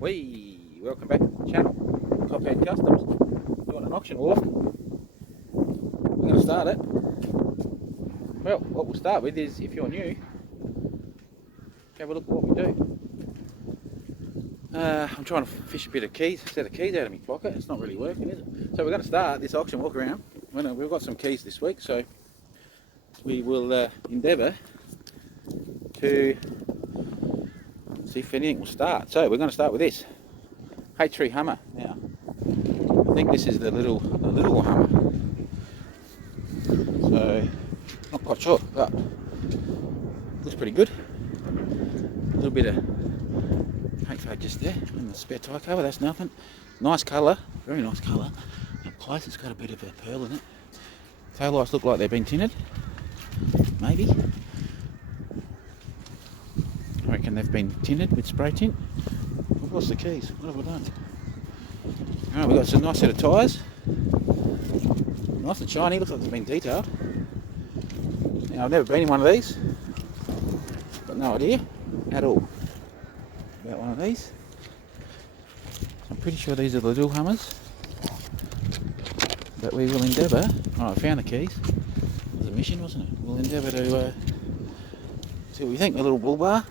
Welcome back to the channel. Cophead Customs, doing an auction walk. We're going to start it. Well, what we'll start with is, if you're new, have a look at what we do. I'm trying to fish a set of keys out of my pocket. It's not really working, is it? So we're going to start this auction walk around. We've got some keys this week, so we will endeavour to see if anything will start. So we're going to start with this H3 Hummer. Now, I think this is the little Hummer. So not quite sure, but looks pretty good. A little bit of paint fade just there, and the spare tyre cover. That's nothing. Nice colour, very nice colour. Up close, it's got a bit of a pearl in it. Tail lights look like they've been tinted. Maybe. I reckon they've been tinted with spray tint. I've lost the keys. What have I done? Alright, we've got some nice set of tyres. Nice and shiny, looks like they've been detailed. Now, I've never been in one of these. Got no idea at all about one of these. I'm pretty sure these are the little Hummers. But we will endeavour. Oh, I found the keys. It was a mission, wasn't it? We'll endeavour to see what we think. A little bull bar.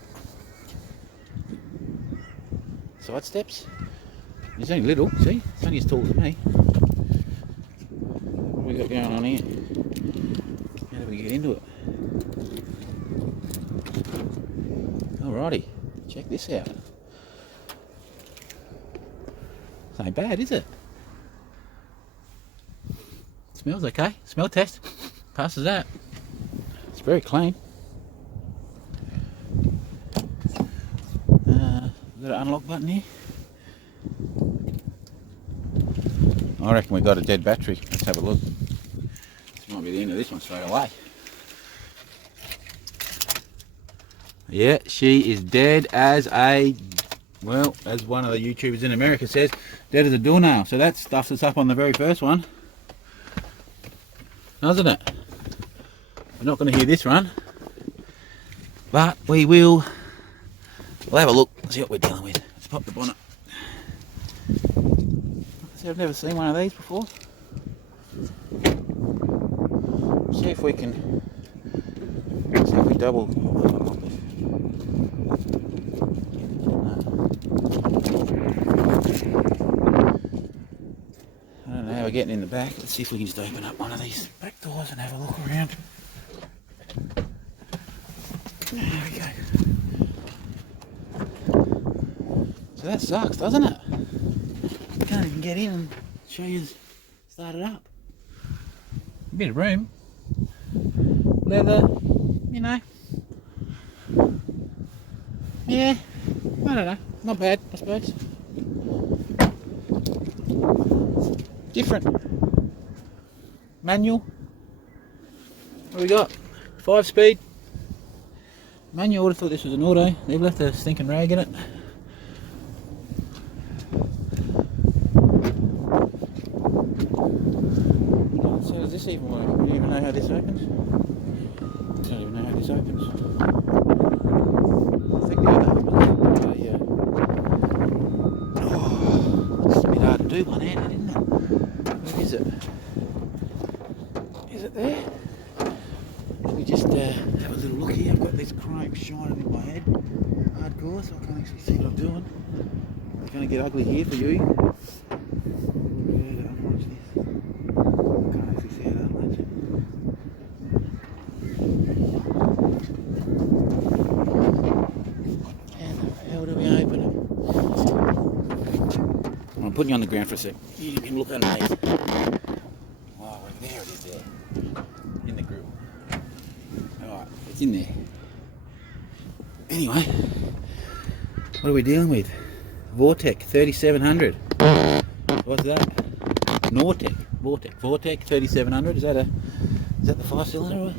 Side steps. It's only little, see? It's only as tall as me. What have we got going on here? How do we get into it? Alrighty, check this out. This ain't bad, is it? Smells okay. Smell test. Passes that. It's very clean. Got an unlock button here. I reckon we got a dead battery. Let's have a look. This might be the end of this one straight away. Yeah, she is dead as a, well, as one of the YouTubers in America says, dead as a doornail. So that stuffs us up on the very first one, doesn't it? We're not going to hear this run, but we'll have a look, see what we're dealing with. Let's pop the bonnet. See, I've never seen one of these before. See if we double. I don't know how we're getting in the back. Let's see if we can just open up one of these back doors and have a look around. There we go. So that sucks, doesn't it? You can't even get in and show you start it up. A bit of room. Leather, you know. Yeah, I don't know. Not bad, I suppose. Different. Manual. What do we got? 5-speed. Manual, I would have thought this was an auto. They've left a stinking rag in it. So does this even work? Do you even know how this opens? I don't even know how this opens. I think the other opens. Yeah. Oh, it's a bit hard to do one-handed, isn't it? Where is it? Is it there? Let me just have a little look here. I've got this chrome shining in my head. Hardcore, so I can't actually see what I'm doing. It's going to get ugly here for you. I'm putting you on the ground for a sec. You can look underneath. Oh, there it is there. In the grill. Alright, it's in there. Anyway, what are we dealing with? Vortec 3700. What's that? Nortec. Vortec 3700. Is that the 5-cylinder?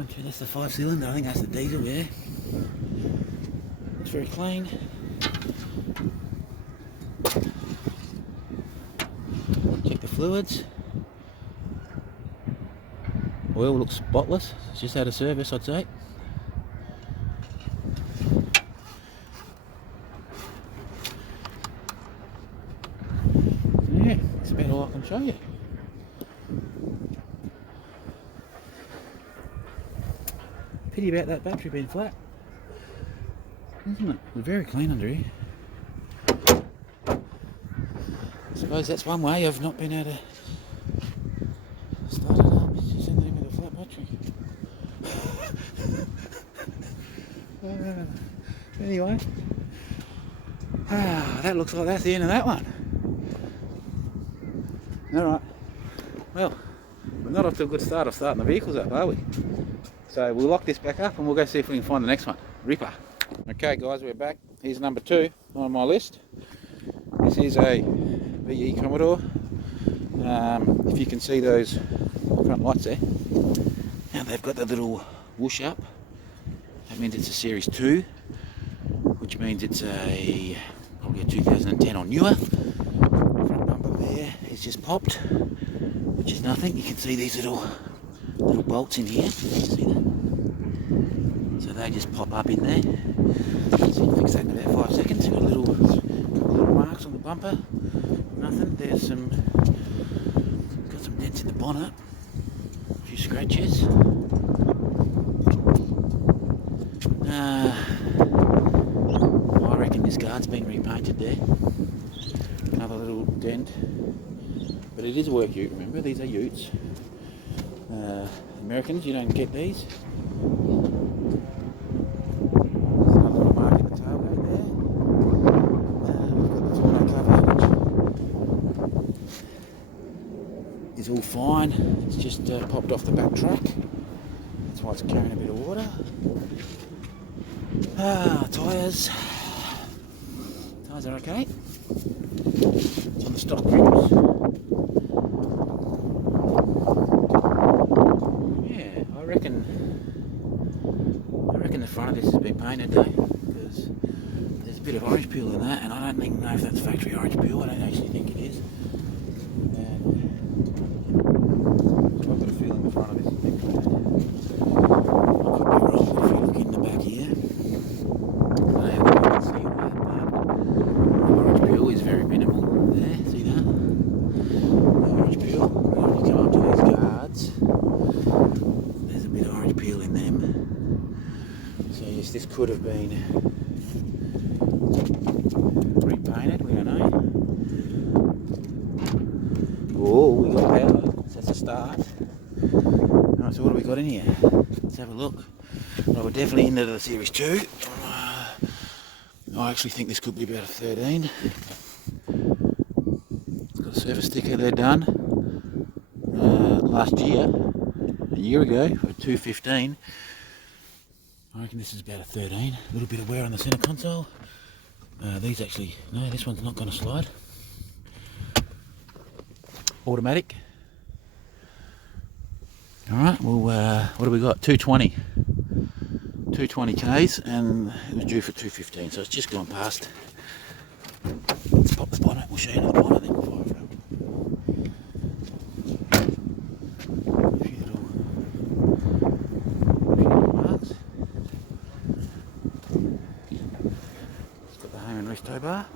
Okay, that's the 5-cylinder. I think that's the diesel, yeah. It's very clean. Check the fluids. Oil looks spotless. It's just out of service, I'd say. show you. Pity about that battery being flat, isn't it? We're very clean under here. I suppose that's one way I've not been able to start it up, it's just in there with a flat battery. Anyway, that looks like that's the end of that one. Alright, well, we're not off to a good start of starting the vehicles up, are we? So we'll lock this back up and we'll go see if we can find the next one. Ripper. Okay guys, we're back. Here's number 2 on my list. This is a VE Commodore. If you can see those front lights there. Now they've got the little whoosh up. That means it's a Series 2, which means it's probably a 2010 or newer. Front bumper there is just popped, which is nothing. You can see these little bolts in here. See that? So they just pop up in there. So you can fix that in about 5 seconds. You've got little marks on the bumper. Nothing. There's some dents in the bonnet. A few scratches. I reckon this guard's been repainted there. Another little dent. But it is a work ute, remember? These are utes. Americans, you don't get these. There's a little mark in the tailgate there. We've got the tonneau cover, which is all fine. It's just popped off the back track. That's why it's carrying a bit of water. Tyres. Tyres are okay. It's on the stock rims. I reckon the front of this has been painted though, because there's a bit of orange peel in that, and I don't even know if that's factory orange peel. I don't actually think it is. So I've got a feeling the front of this has been painted. I could be wrong, but if you look in the back here, I don't even see that, but the orange peel is very minimal there. See that? No orange peel. When you come up to these guards, there's a bit of orange peel in them. So yes, this could have been repainted, we don't know. Oh, we got power, so that's a start. Alright, so what have we got in here? Let's have a look. Well, we're definitely into the Series 2. I actually think this could be about a 13. It's got a service sticker there done last year, a year ago, for 215. I reckon this is about a 13. A little bit of wear on the centre console. These actually, no, this one's not going to slide. Automatic. Alright, well, what have we got? 220. 220 Ks, and it was due for 215, so it's just gone past. Let's pop the bonnet, we'll show you another bonnet, then we'll fire it up. A few little marks. It's got the home and rest tow bar.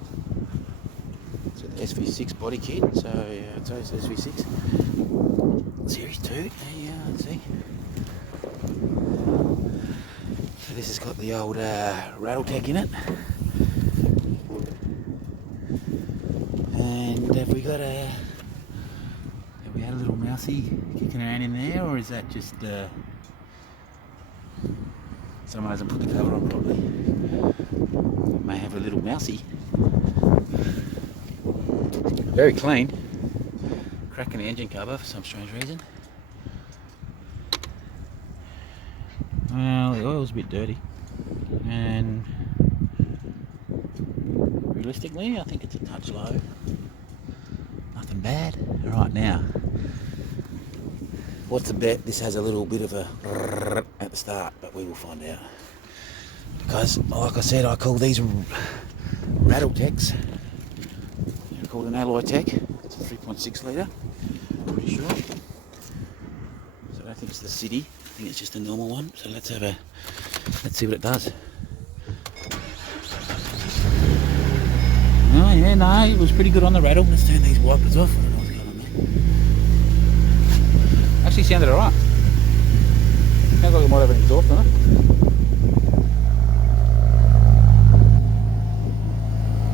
It's got the SV6 body kit, so it's SV6. Series 2, yeah, let's see. So this has got the old rattle tech in it. And have we had a little mousey kicking around in there, or is that just someone hasn't put the cover on properly? It may have a little mousey. Very clean. Cracking the engine cover for some strange reason. Well, the oil's a bit dirty, and realistically I think it's a touch low. Nothing bad. Alright, now, what's the bet? This has a little bit of a at the start, but we will find out. Because, like I said, I call these rattle techs. They're called an alloy tech. It's a 3.6 litre, pretty sure. So I don't think it's the City. I think it's just a normal one. So let's see what it does. Oh yeah, no, it was pretty good on the rattle. Let's turn these wipers off. I don't know what's going on there. Actually sounded alright. Sounds like it might have an exhaust on it.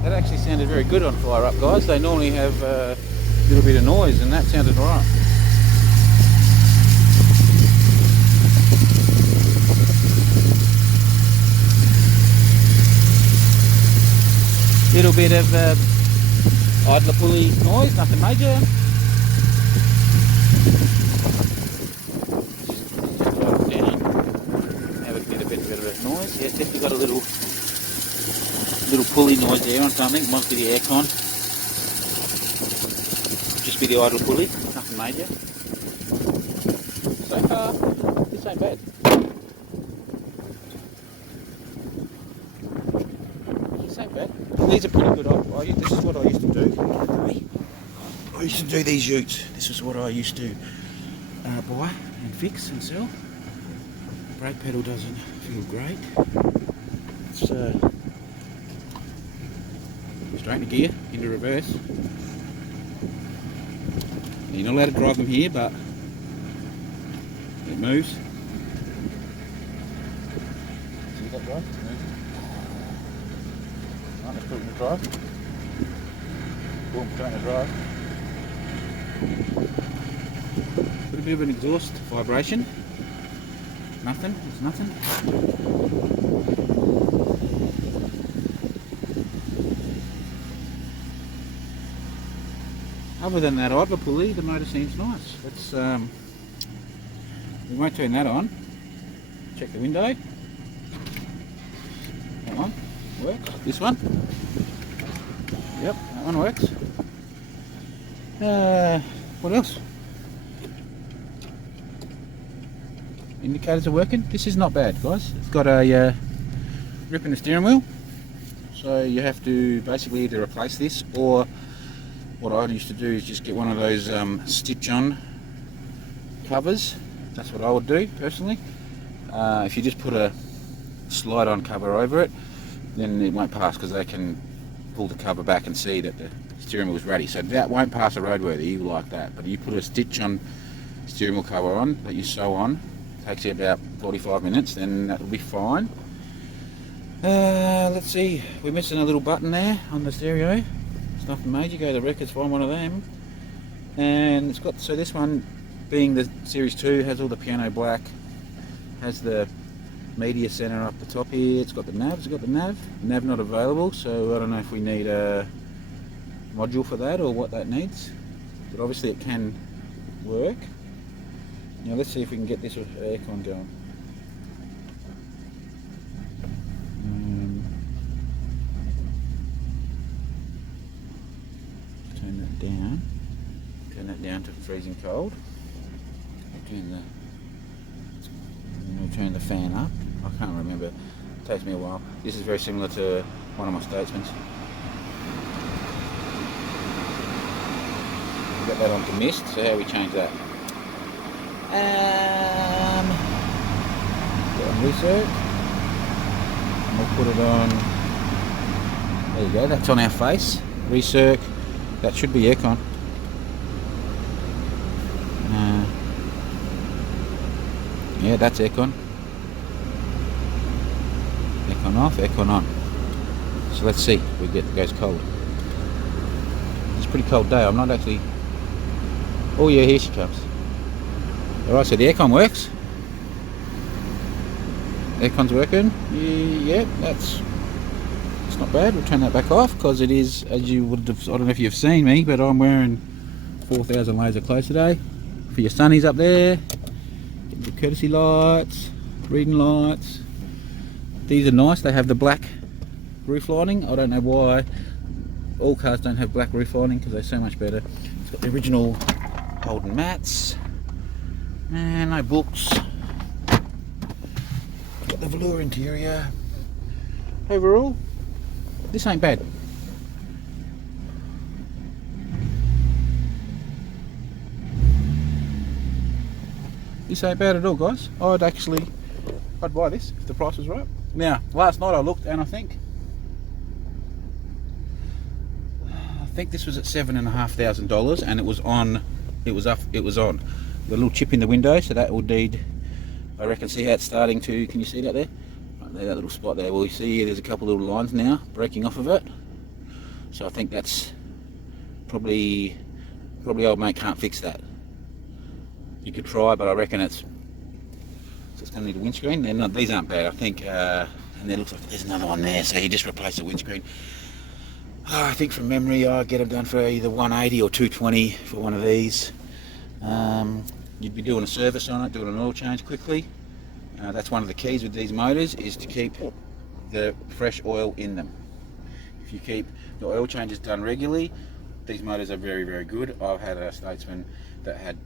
That actually sounded very good on fire up, guys. They normally have a little bit of noise, and that sounded alright. Little bit of idler pulley noise, nothing major. Have a bit of a noise. Yeah, it's definitely got a little pulley noise there on something. Might be the aircon. Just be the idle pulley, nothing major. So far, this ain't bad. This ain't bad. These are pretty good. This is what I used to do. I used to do these utes. This is what I used to buy and fix and sell. Brake pedal doesn't feel great. It's straighten the gear into reverse. You're not allowed to drive them here, but it moves. See that drive? It's moving. Right, let's put it in the drive. Boom, put it in the drive. Put a bit of an exhaust vibration. Nothing, it's nothing. Other than that idler pulley, the motor seems nice. Let's we won't turn that on. Check the window. That one works. This one. Yep, that one works. What else? Indicators are working. This is not bad, guys. It's got a rip in the steering wheel, so you have to basically either replace this, or what I used to do is just get one of those stitch-on covers. That's what I would do personally. If you just put a slide-on cover over it, then it won't pass, because they can pull the cover back and see that the steering wheel is ready. So that won't pass a roadworthy like that. But you put a stitch-on steering wheel cover on that you sew on, takes you about 45 minutes, then that will be fine. Let's see, we're missing a little button there on the stereo. It's nothing major. Go to the records, find one of them, and it's got, so this one being the Series 2 has all the piano black, has the media center up the top here. It's got the nav. Nav not available, so I don't know if we need a module for that or what that needs, but obviously it can work. Now let's see if we can get this aircon going. Turn that down to freezing cold. Turn the fan up. I can't remember. It takes me a while. This is very similar to one of my Statesmans. Got that onto mist. So how we change that? Put on recirc. And we'll put it on. There you go. That's on our face. Recirc. That should be aircon. Yeah, that's aircon. Aircon off, aircon on. So let's see if we get it goes cold. It's a pretty cold day. I'm not actually. Oh yeah, here she comes. Alright, so the aircon works. Aircon's working. Yeah, it's not bad. We'll turn that back off, because it is, as you would have, I don't know if you've seen me, but I'm wearing 4,000 layers of clothes today. For your sunnies up there, the courtesy lights, reading lights. These are nice. They have the black roof lining. I don't know why all cars don't have black roof lining, because they're so much better. It's got the original Holden mats, and no books. It's got the velour interior. Overall, this ain't bad. This ain't bad at all, guys. I'd buy this if the price was right. Now, last night I looked, and I think think this was at $7,500, and it was on. It was up. It was on. The little chip in the window, so that would need. I reckon. See how it's starting to. Can you see that there? Right there, that little spot there. Well, you see there's a couple of little lines now breaking off of it. So I think that's probably old mate can't fix that. You could try, but I reckon it's going to need a windscreen. These aren't bad, I think. And there looks like there's another one there, so you just replace the windscreen. I think from memory I get them done for either 180 or 220 for one of these. You'd be doing a service on it, doing an oil change quickly. That's one of the keys with these motors, is to keep the fresh oil in them. If you keep the oil changes done regularly, these motors are very, very good. I've had a Statesman that had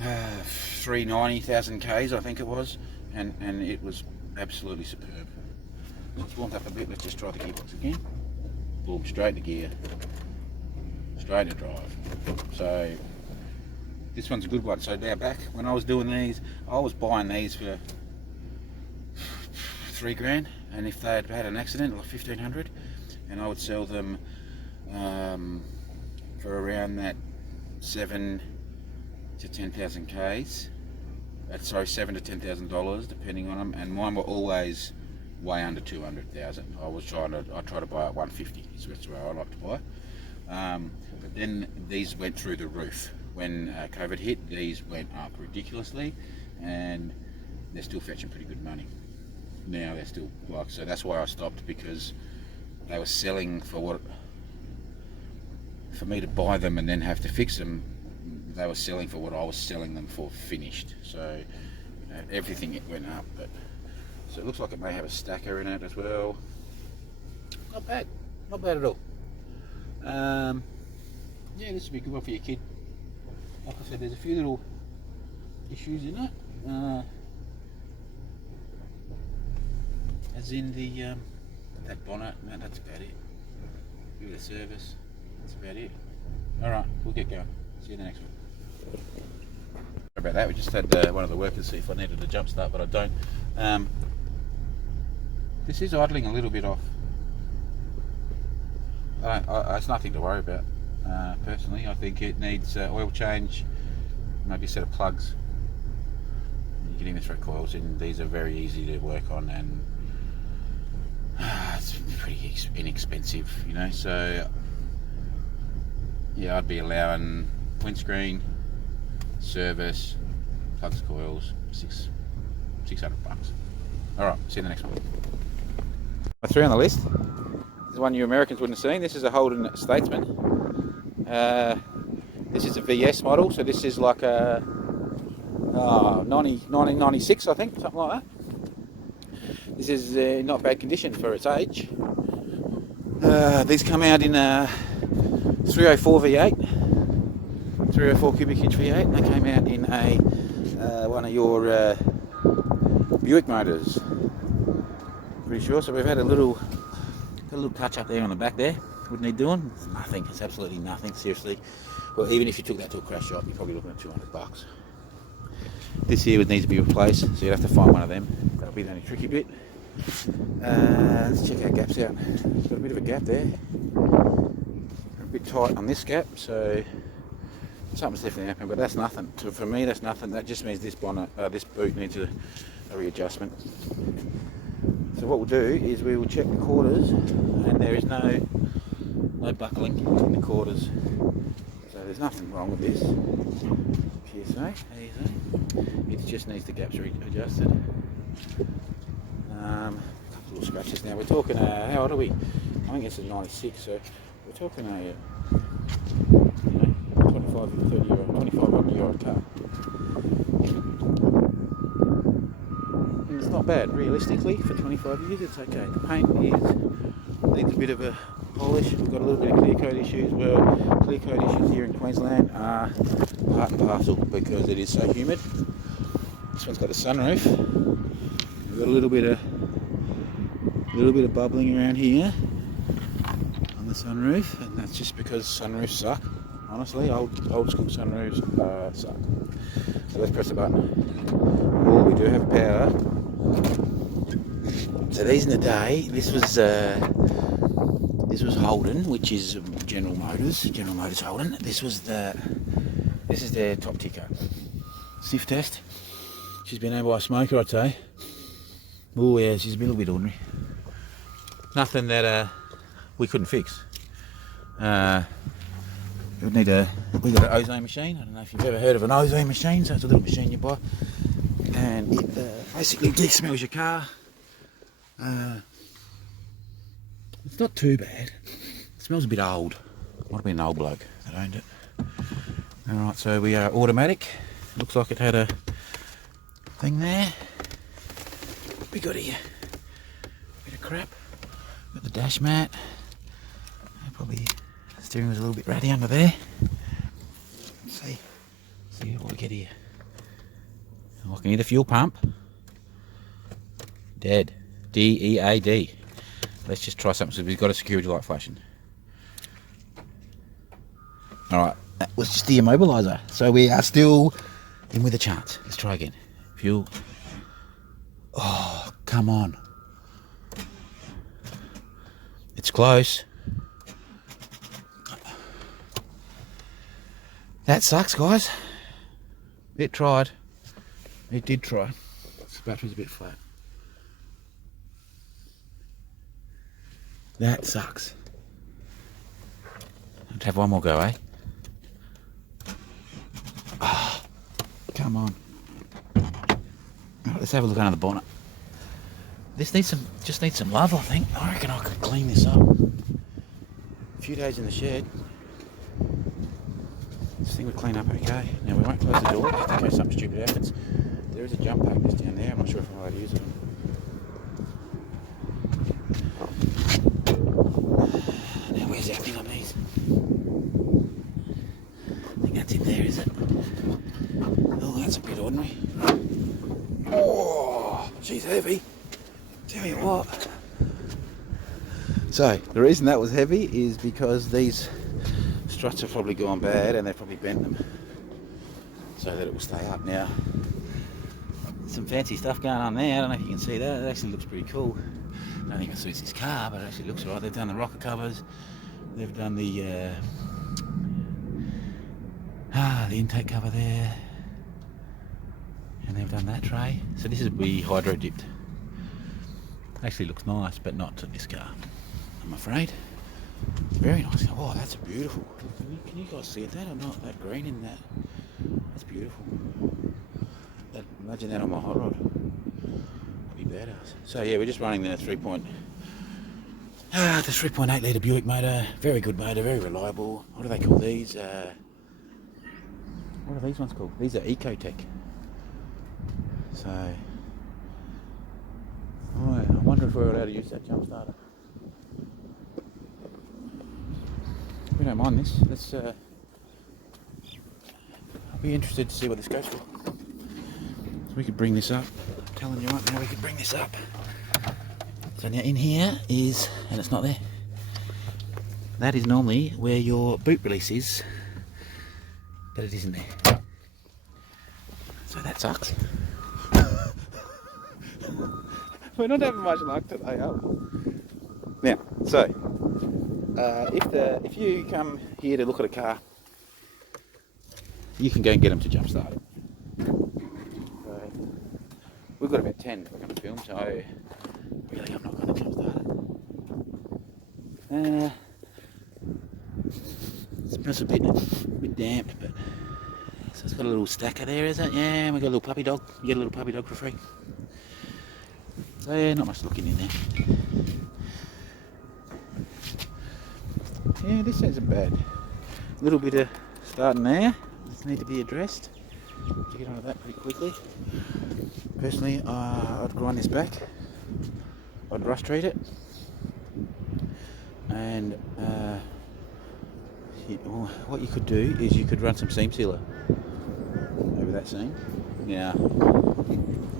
390,000 Ks, I think it was, and it was absolutely superb. It's warmed up a bit. Let's just try the gearbox again. Boom, straight into gear, straight into drive. So this one's a good one. So now back when I was doing these, I was buying these for $3,000, and if they had had an accident, like 1,500, and I would sell them for around that 7 to 10,000 Ks. Sorry, $7,000 to $10,000 depending on them, and mine were always way under 200,000. I try to buy at 150. So that's where I like to buy. But then these went through the roof when COVID hit. These went up ridiculously, and they're still fetching pretty good money. Now they're still like, so that's why I stopped, because they were selling for me to buy them and then have to fix them. They were selling for what I was selling them for finished. So everything went up. But so it looks like it may have a stacker in it as well. Not bad at all. Yeah, this would be a good one for your kid. Like I said, there's a few little issues in it. As in the that bonnet. No, that's about it. Give it a service. That's about it. Alright, we'll get going. See you in the next one. Sorry about that, we just had one of the workers see if I needed a jump start, but I don't. This is idling a little bit off. It's nothing to worry about. Personally, I think it needs oil change, maybe a set of plugs. You can even throw coils in. These are very easy to work on, and it's pretty inexpensive, you know. So yeah, I'd be allowing windscreen, service, plugs, coils, $600. Alright, see you in the next one. My 3 on the list. This is one you Americans wouldn't have seen. This is a Holden Statesman. This is a VS model, so this is like a 1996, I think, something like that. This is not bad condition for its age. These come out in a 304 V8. 304 cubic inch V8, and they came out in a one of your Buick motors. Pretty sure. So we've had a little touch up there on the back there. Would need doing. It's nothing. It's absolutely nothing. Seriously. Well, even if you took that to a crash shop, you're probably looking at $200. This here would need to be replaced, so you'd have to find one of them. That'll be the only tricky bit. Let's check our gaps out. It's got a bit of a gap there. A bit tight on this gap, so something's definitely happening, but that's nothing. So for me, that's nothing. That just means this bonnet, this boot needs a readjustment. So what we'll do is we will check the quarters, and there is no buckling in the quarters. So there's nothing wrong with this. PSA, easy. It just needs the gaps readjusted. A couple of little scratches now. We're talking, how old are we? I think it's a 96, so we're talking a 25-year-old car. And it's not bad, realistically, for 25 years it's okay. The paint needs a bit of a polish. We've got a little bit of clear coat issues. Well, clear coat issues here in Queensland are part and parcel because it is so humid. This one's got the sunroof. We've got a little bit of bubbling around here on the sunroof, and that's just because sunroofs suck. Honestly, old school sunroofs suck. So let's press the button. Oh, we do have power. So these in the day, this was This was Holden, which is General Motors Holden. This is their top ticker. Sniff test. She's been owned by a smoker, I'd say. Oh yeah, she's a little bit ordinary. Nothing that we couldn't fix. We got an ozone machine. I don't know if you've ever heard of an ozone machine. So it's a little machine you buy, and it basically de-smells your car. It's not too bad. It smells a bit old. Might have been an old bloke that owned it. Alright, so we are automatic. Looks like it had a thing there. We got here a bit of crap. Got the dash mat. Probably the steering was a little bit ratty under there. Let's see what we get here. I can hear the fuel pump. Dead. D-E-A-D. Let's just try something. So we've got a security light flashing. Alright, that was just the immobiliser. So we are still in with a chance. Let's try again. Fuel. Oh, come on. It's close. That sucks, guys. It tried. It did try. The battery's a bit flat. That sucks. Let's have one more go, eh? Oh, come on. Right, let's have a look under the bonnet. This needs some love, I think. I reckon I could clean this up. A few days in the shed. This thing would clean up okay. Now we won't close the door just in case something stupid happens. There is a jump pack just down there. I'm not sure if I'm allowed to use it. Now where's that thing on these? I think that's in there, is it? Oh, that's a bit ordinary. Oh, she's heavy. Tell you what. So the reason that was heavy is because these struts have probably gone bad and they've probably bent them so that it will stay up. Now, some fancy stuff going on there. I don't know if you can see that. It actually looks pretty cool. I don't think it suits this car, but it actually looks right. They've done the rocker covers. They've done the intake cover there, and they've done that tray. So this is we hydro dipped. Actually looks nice, but not to this car, I'm afraid. Very nice. Oh, that's beautiful. Can you guys see that or not? That green in that. That's beautiful. Imagine that on my hot rod. That'd be badass. So yeah, we're just running the 3.8 litre Buick motor. Very good motor, very reliable. What do they call these? What are these ones called? These are Ecotech. So I wonder if we're allowed to use that jump starter. We don't mind this. Let's. I'll be interested to see what this goes for. So we could bring this up. I'm telling you right now, we could bring this up. So now in here is, and it's not there. That is normally where your boot release is, but it isn't there. So that sucks. We're not having much luck today, are we? Now, so if you come here to look at a car, you can go and get them to jump start it. So we've got about 10 we're going to film, so really I'm not going to jump start it. It smells a bit damp, but so it's got a little stacker there, is it? Yeah, we got a little puppy dog. You get a little puppy dog for free. So yeah, not much looking in there. Yeah, this isn't bad. A little bit of starting there. This need to be addressed. To get onto that pretty quickly. Personally, I'd grind this back. I'd rust treat it. And what you could do is you could run some seam sealer over that seam. Now,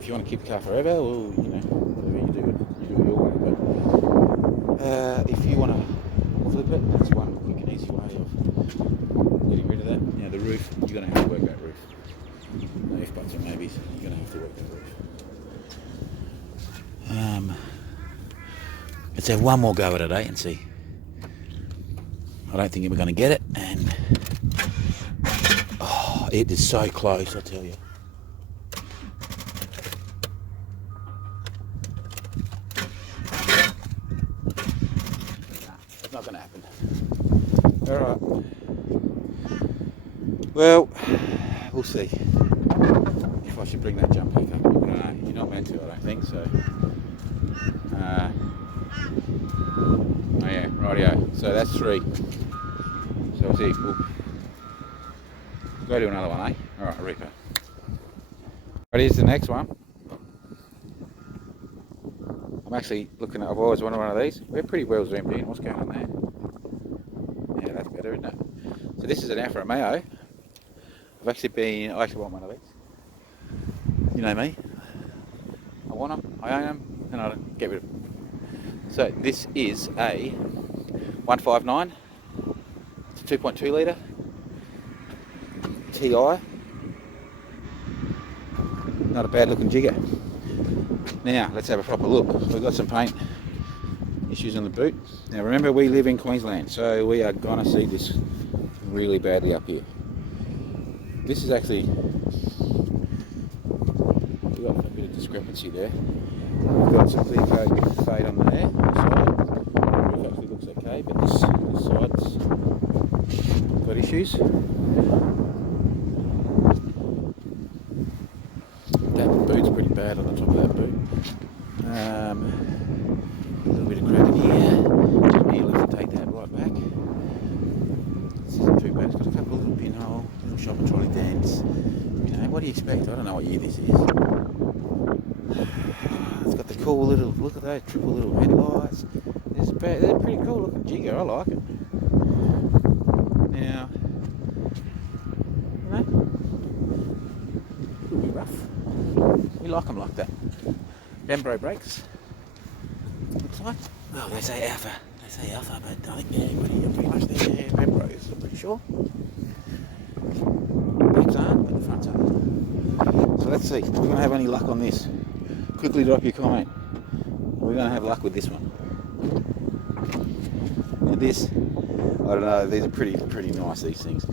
if you want to keep the car forever, well, you know, whatever you do it your way. But if you want to flip it, that's one quick and easy way of getting rid of that. Now the roof, you're going to have to work that roof. No if buts or maybes, you're going to have to work that roof. Let's have one more go at it, eh, and see. I don't think we're going to get it, and oh, it is so close, I tell you. It's not going to happen. All right. Well, we'll see if I should bring that jump back up. I don't know. You're not meant to, I don't think so. Oh yeah, rightio. So that's 3. So we'll see. We'll go do another one, eh? All right, Reaper. Right, here's the next one. I'm actually looking at. I've always wanted one of these. We're pretty well zoomed in. What's going on there? Yeah, that's better, isn't it? So this is an Alfa Romeo. I actually want one of these. You know me. I want them, I own them, and I get rid of them. So this is a 159. It's a 2.2 litre TI. Not a bad looking jigger. Now let's have a proper look. We've got some paint issues on the boot. Now remember, we live in Queensland, so we are gonna see this really badly up here. This is actually, we've got a bit of discrepancy there. We've got some clear coat fade on there. The roof actually looks okay, but this side's got issues. That boot's pretty bad on the top of that boot. A little bit of crack in here. You'll have to take that right back. This isn't too bad. It's got a couple of little pinhole, little shop and trolley dents. You know, what do you expect? I don't know what year this is. It's got the cool little, look at those triple little headlights. They're pretty cool looking jigger. I like it. Now, you know, it'll be rough. We like them like that. Bembro brakes. Looks like. Well, they say Alpha. They say Alpha, but I think pretty much they're Bembros. I'm pretty sure. Backs aren't, but the fronts are. So let's see. We're going to have any luck on this. Quickly drop your comment. We're going to have luck with this one. Now this, I don't know. These are pretty nice. These things.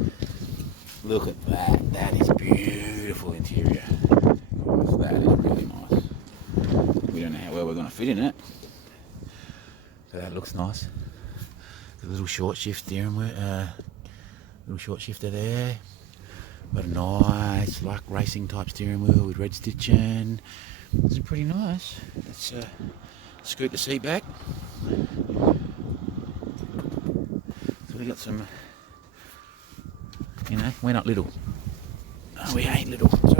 Look at that. That is beautiful interior. That is really nice. We don't know how well we're going to fit in it. So that looks nice. The little short shift steering wheel, little short shifter there. Got a nice, like racing type steering wheel with red stitching. This is pretty nice. Let's scoot the seat back. So we got some. You know, we're not little. Oh, we ain't little. So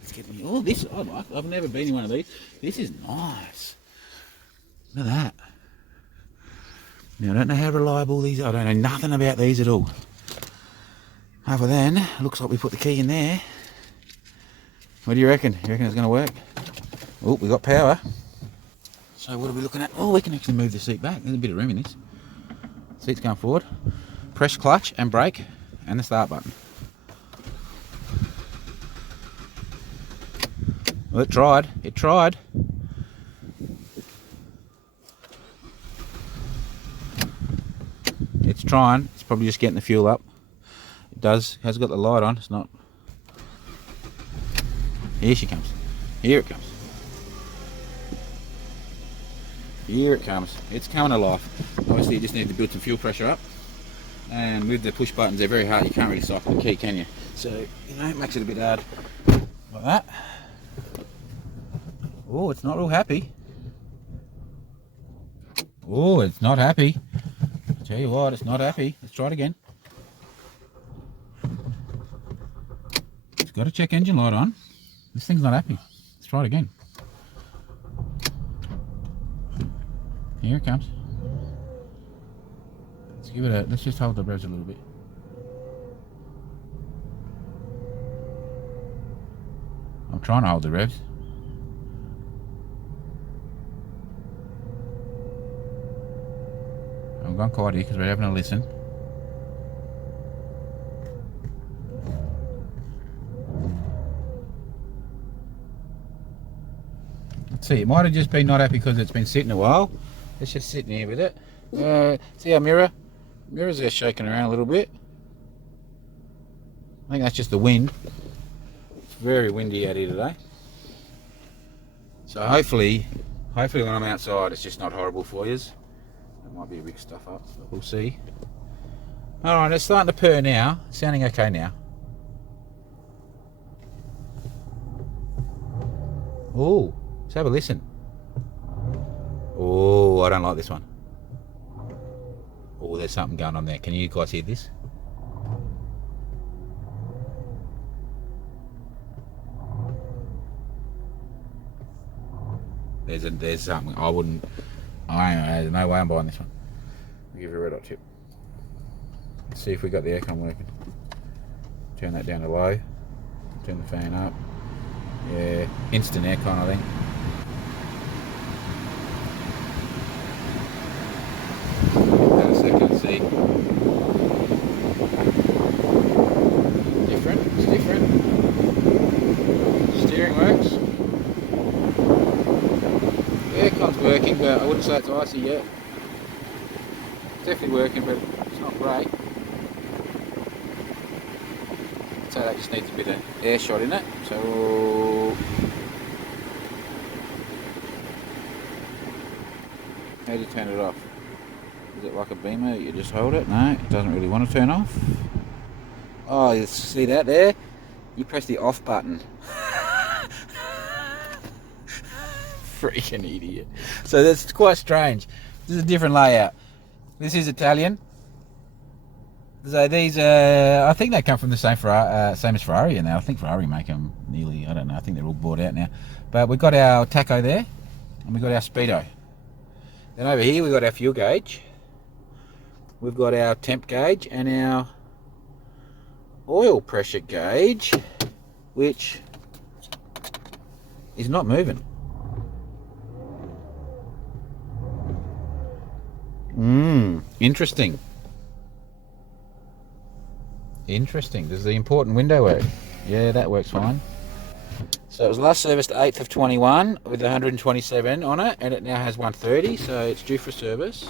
let's get me. Oh, this I like. I've never been in one of these. This is nice. Look at that. Now I don't know how reliable these are. I don't know nothing about these at all. Other than, looks like we put the key in there. What do you reckon? You reckon it's going to work? Oh, we got power. So what are we looking at? Oh, we can actually move the seat back. There's a bit of room in this. Seat's going forward. Press clutch and brake and the start button. Well, it tried. It tried. It's trying. It's probably just getting the fuel up. It does. Has got the light on. It's not. Here she comes. Here it comes. Here it comes. It's coming to life. Obviously, you just need to build some fuel pressure up. And with the push buttons, they're very hard. You can't really cycle the key, can you? So, you know, it makes it a bit hard. Like that. Oh, it's not real happy. Oh, it's not happy. I tell you what, it's not happy. Let's try it again. It's got a check engine light on. This thing's not happy. Let's try it again. Here it comes. Let's give it a. Let's just hold the revs a little bit. I'm trying to hold the revs. I've gone quiet here because we're having a listen. Let's see, it might have just been not happy because it's been sitting a while. Let's just sit in here with it. See our mirror? Mirrors are shaking around a little bit. I think that's just the wind. It's very windy out here today. So hopefully when I'm outside it's just not horrible for you. It might be a big stuff up, but we'll see. Alright, it's starting to purr now. It's sounding okay now. Oh, let's have a listen. Oh, I don't like this one. Oh, there's something going on there. Can you guys hear this? There's something. There's no way I'm buying this one. I'll give you a red hot tip. Let's see if we got the aircon working. Turn that down to low. Turn the fan up. Yeah, instant aircon, I think. Give that a second to see. Different. It's different. Steering works. Aircon's working, but I wouldn't say it's icy yet. It's definitely working, but it's not great. So that just needs a bit of air shot in it. So how do you turn it off? Is it like a beamer? You just hold it? No, it doesn't really want to turn off. Oh, you see that there? You press the off button. Freaking idiot. So that's quite strange. This is a different layout. This is Italian. So these, I think they come from the same as Ferrari now. I think Ferrari make them nearly, I don't know, I think they're all bought out now. But we've got our tacho there, and we've got our speedo. Then over here we've got our fuel gauge. We've got our temp gauge and our oil pressure gauge, which is not moving. Interesting. Interesting. Does the important window work? Yeah, that works fine. So it was last serviced 8th of 21 with 127 on it, and it now has 130, so it's due for service.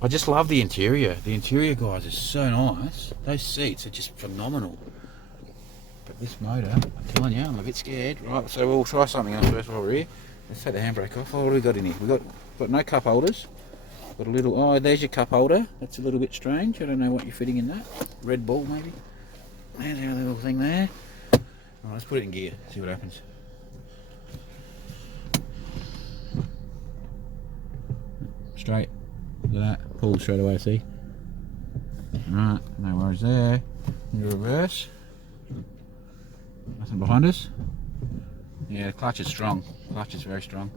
I just love the interior. The interior, guys, is so nice. Those seats are just phenomenal. But this motor, I'm telling you, I'm a bit scared. Right, so we'll try something else first while we're here. Let's take the handbrake off. Oh, what do we got in here? We've got no cup holders. Got a little, oh, there's your cup holder. That's a little bit strange. I don't know what you're fitting in that. Red Bull, maybe. There's our little thing there. All right, let's put it in gear, see what happens. Straight. Look at that. Pull straight away, see? Alright, no worries there. In reverse. Nothing behind us. Yeah, the clutch is strong. The clutch is very strong.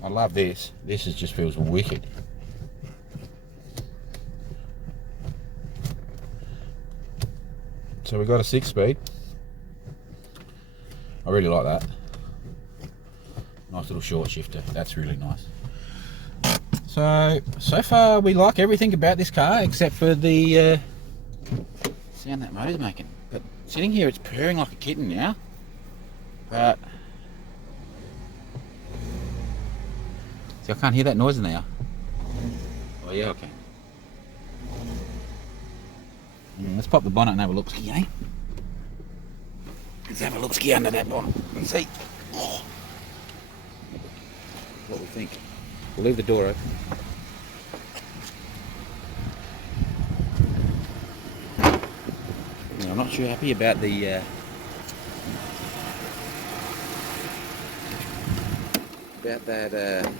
I love this. This just feels wicked. So we've got a 6-speed. I really like that. Nice little short shifter. That's really nice. So far we like everything about this car except for the sound that motor's making. But sitting here it's purring like a kitten now. But see, I can't hear that noise in there. Oh yeah, I can. Let's pop the bonnet and have a look-ski, eh? Let's have a look-ski under that bonnet. Let's see. Oh. What we think. We'll leave the door open. Now, I'm not too happy about the that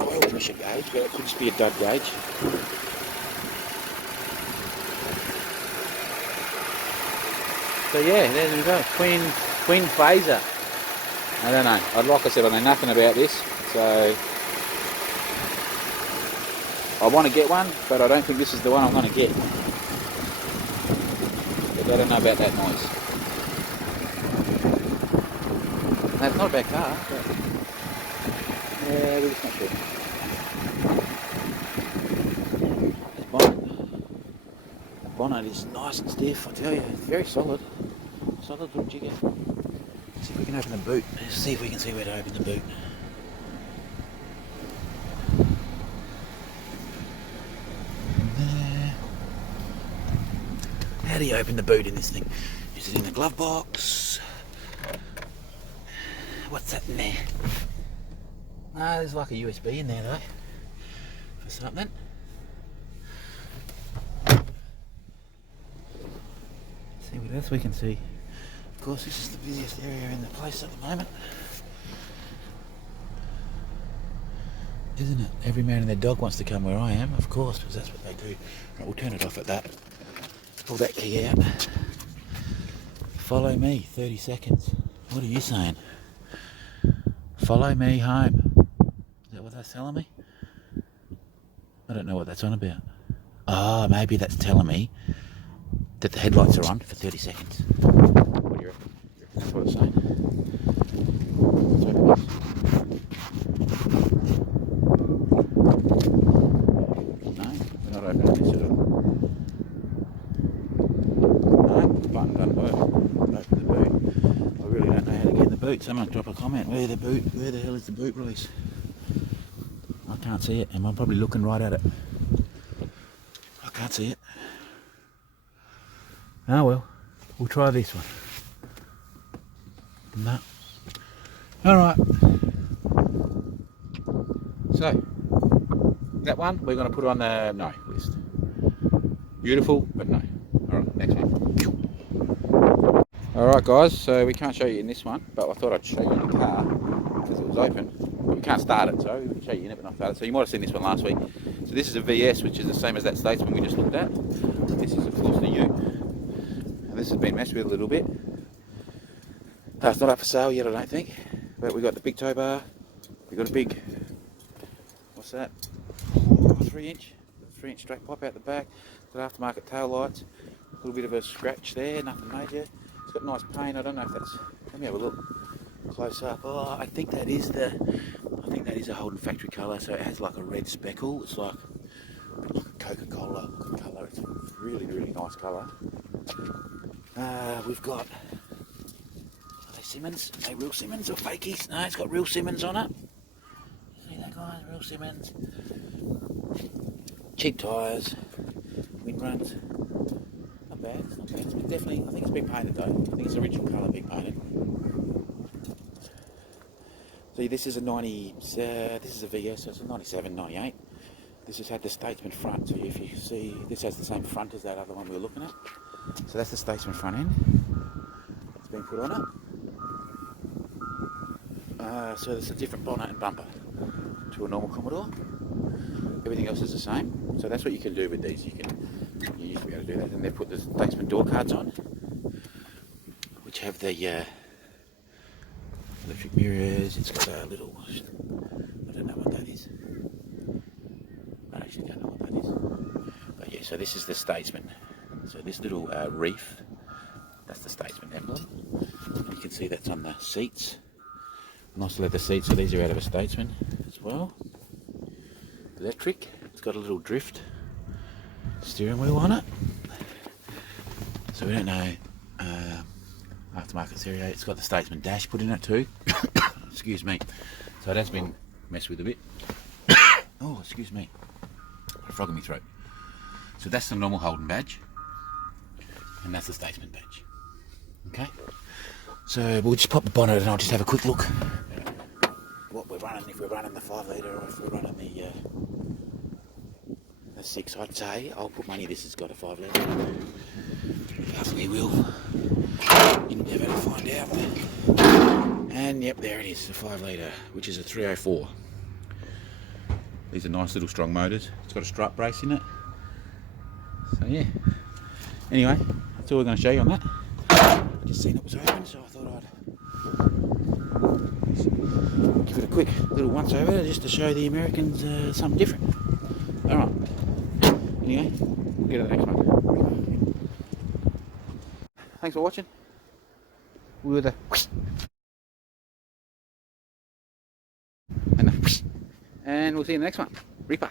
oil pressure gauge, but it could just be a dud gauge. So yeah, there we go. Twin phaser. I don't know. Like I said, I know nothing about this, so I want to get one, but I don't think this is the one I'm going to get. But I don't know about that noise. That's not a bad car, but yeah, we're just not sure. This bonnet is nice and stiff, I tell you. It's very solid. Solid little jigger. Let's see if we can open the boot. Let's see if we can see where to open the boot. How do you open the boot in this thing? Is it in the glove box? What's that in there? Ah, there's like a USB in there though, for something. See what else we can see. Of course, this is the busiest area in the place at the moment, isn't it? Every man and their dog wants to come where I am, of course, because that's what they do. Right, we'll turn it off at that. Pull that key out. Follow me, 30 seconds. What are you saying? Follow me home. Is that what that's telling me? I don't know what that's on about. Ah, oh, maybe that's telling me that the headlights are on for 30 seconds. What do you reckon? That's what it's saying. Let's open this. No, we're not opening this at all. No, the button doesn't work. Open the boot. I really don't know how to get in the boot. Someone drop a comment. Where the boot? Where the hell is the boot release? I can't see it, and I'm probably looking right at it. I can't see it. Oh well, we'll try this one. No. Alright. So, that one we're going to put on the no list. Beautiful, but no. Alright, next one. Alright guys, so we can't show you in this one, but I thought I'd show you in the car because it was open. But we can't start it, so we can show you in it but not start it. So you might have seen this one last week. So this is a VS, which is the same as that Statesman we just looked at. This is of course the U. This has been messed with a little bit. It's not up for sale yet, I don't think. But we've got the big tow bar. We've got a big, what's that? 3-inch straight pipe out the back. Got aftermarket tail lights. A little bit of a scratch there, nothing major. It's got nice paint. I don't know if that's. Let me have a look close up. Oh, I think that is a Holden factory colour. So it has like a red speckle. It's like a Coca-Cola colour. It's a really, really nice colour. We've got, are they Simmons? Are they real Simmons or fakies? No, it's got real Simmons on it. See that guys, real Simmons. Cheap tyres, wind runs. Not bad, it's not bad. It's definitely, I think it's been painted though. I think it's original colour being painted. See, this is a 90, this is a VS, so it's a 97, 98. This has had the Statesman front, so if you see, this has the same front as that other one we were looking at. So that's the Statesman front end. It's been put on it. So there's a different bonnet and bumper to a normal Commodore. Everything else is the same. So that's what you can do with these. You used to be able to do that. And they've put the Statesman door cards on, which have the electric mirrors. It's got a little, I don't know what that is. I actually don't know what that is. But yeah, so this is the Statesman. So this little reef, that's the Statesman emblem. And you can see that's on the seats. Nice leather seats, so these are out of a Statesman as well. Electric, it's got a little drift steering wheel on it. So we don't know, aftermarket stereo. It's got the Statesman dash put in it too. Excuse me. So it has been messed with a bit. Oh, excuse me. Got a frog in my throat. So that's the normal Holden badge. And that's the Statesman badge. Okay, so we'll just pop the bonnet and I'll just have a quick look what we're running, if we're running the 5 litre or if we're running the 6. I'd say I'll put money this has got a 5 litre. Lovely, we'll endeavour to find out. And yep, there it is, the 5 litre, which is a 304. These are nice little strong motors. It's got a strut brace in it. So yeah, anyway, that's all we're going to show you on that. I just seen it was open, so I thought I'd give it a quick little once over just to show the Americans something different. Alright, anyway, we'll get to the next one. Thanks for watching. We were the and we'll see you in the next one. Reaper.